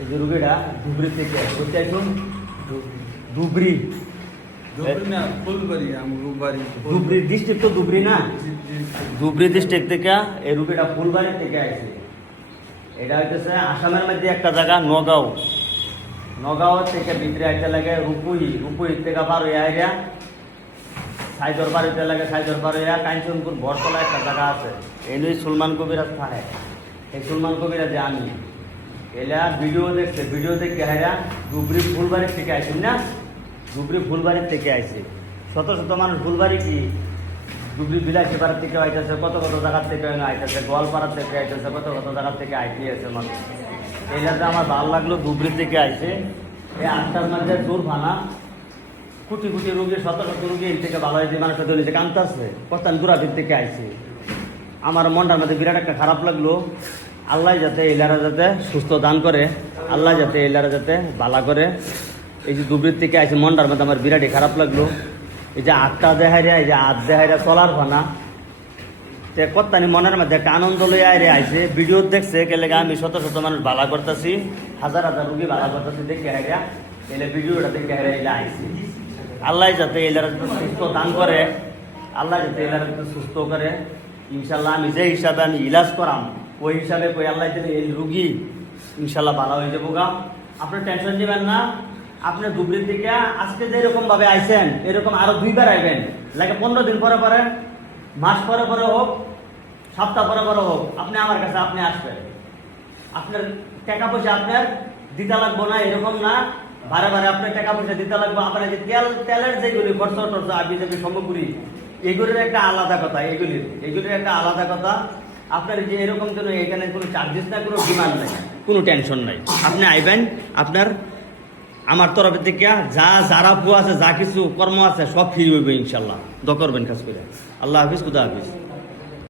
এই যে রুগীটা ধুবড়ি থেকে বলতে একদম ধুবড়ি না ফুলবাড়ি আমবাড়ি ধুবড়ি ডিস্ট্রিক্ট তো ধুবড়ি না ধুবড়ি ডিস্ট্রিক্ট থেকে এই রুগীটা ফুলবাড়ি থেকে আসছে। এটা হইতেছে আসামের মধ্যে একটা জায়গা নগাঁও, নগাঁও থেকে ভিতরে আইতে লাগে রূপুই থেকে পার হইয়া আইয়া সাইদর পার হইতে লাগে, সাইদর পার হইয়া কাঞ্চনপুর বরতলা একটা জায়গা আছে, এই নই সুলমান কবিরাজ থাকে। এই সুলমান কবিরাজ আমি এলা ভিডিও দেখছে, ভিডিও দেখে হাইরা ধুবড়ি ফুলবাড়ির থেকে আইসি না, ধুবড়ি ফুলবাড়ির থেকে আইসি। শত শত মানুষ ফুলবাড়ি কি ধুবড়ি বিলাসীপাড়ার থেকে আইতেছে, কত কত জায়গার থেকে আইতেছে, গোয়ালপাড়ার থেকে আইতেছে, কত কত জায়গার থেকে আইতে আছে মানুষ। এইটাতে আমার ভালো লাগলো, ধুবড়ি থেকে আইসে। এই আটটার মধ্যে দূর ভানা কোটি কোটি রুগী, শত শত রুগী এই থেকে ভালো হয়েছে, মানুষের দলিতে কামতাছে, কত দূরাদির থেকে আইসে। আমার মনটার মধ্যে বিরাট একটা খারাপ লাগলো। আল্লাহ যাতে এলারা যাতে সুস্থ দান করে, আল্লাহ যাতে এলারা যাতে বালা করে। এই যে ধুবড়ির থেকে আইসে, মনটার মধ্যে আমার বিরাটই খারাপ লাগলো। এই যে আটটা দেহাইরা, এই যে আট দেহাইরা চলার ভানা তে কত্তানি মনের মধ্যে একটা আনন্দ লইয়া আইরে আইসে। ভিডিও দেখছে কেলেগা আমি শত শত মানুষ বালা করতেছি, হাজার হাজার রুগী বালা করতেছি দেখে হাইরা এলে ভিডিওটা দেখে হাইরা এলে আইসি। আল্লাহ যাতে এলারা সুস্থ দান করে, আল্লাহ যাতে এলারা সুস্থ করে। ইনশাল্লাহ আমি যে হিসাবে আমি ইলাজ করাম ওই হিসাবে কই আল্লাহ যদি এই রুগী ইনশাল্লাহ ভালো হয়ে যাবো গা। আপনি টেনশন নেবেন না। আপনি ধুবড়ি থেকে আজকে যেরকম ভাবে আইসেন এরকম আরো দুইবার আইবেন, লাগে 15 দিন পরে পরে, মাস পরে পরে হোক, সপ্তাহ পরে পরে হোক, আপনি আমার কাছে আপনি আসবেন। আপনার টাকা পয়সা আপনার দিতে লাগবো না, এরকম না বারে বারে আপনার টাকা পয়সা দিতে লাগবে। আপনার যে তেলের যেগুলি খরচা টরচা আমি যে সামগ্রী, এগুলির একটা আলাদা কথা, এগুলির একটা আলাদা কথা। আপনার যে এরকম জন্য এখানে কোনো চার্জেস নাই, কোনো ডিমান্ড নাই, কোনো টেনশন নাই। আপনি আইবেন, আপনার আমার তরফ থেকে যারা ভুয়া আছে, যা কিছু কর্ম আছে সব ফ্রি হইবে ইনশাল্লাহ। দোয়া করবেন খাস করে। আল্লাহ হাফিজ, খুদা হাফিজ।